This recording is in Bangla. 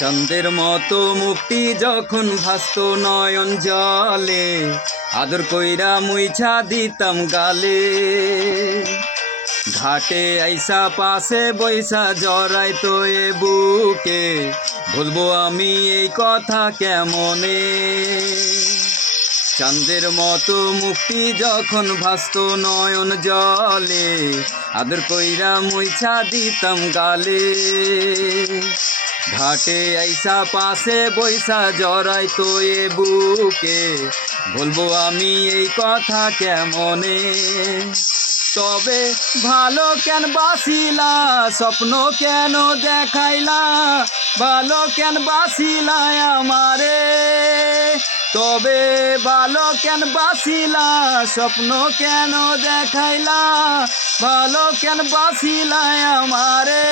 চন্দ্রের মতো মুক্তি যখন ভাসত নয়ন জলে, আদর কইরা মুইছা দিতাম গালে। ঘাটে আইসা পাশে বৈশা জড়াইতো এ বুকে, বলবো আমি এই কথা কেমনে। চাঁদের মতো মুক্তি যখন ভাসত নয়ন জলে, আদর কইরা মুইছা দিতাম গালে। ঘাটে আইসা পাশে বৈশা জড়াইতো এ বুকে, বলবো আমি এই কথা কেমনে। তবে ভালো কেন বাসিলা, স্বপ্ন কেন দেখাইলা, ভালো কেন বাসিলা আমারে। তবে ভালো কেন বাসিলা, স্বপ্ন কেন দেখাইলা, ভালো কেন বাসিলা আমারে।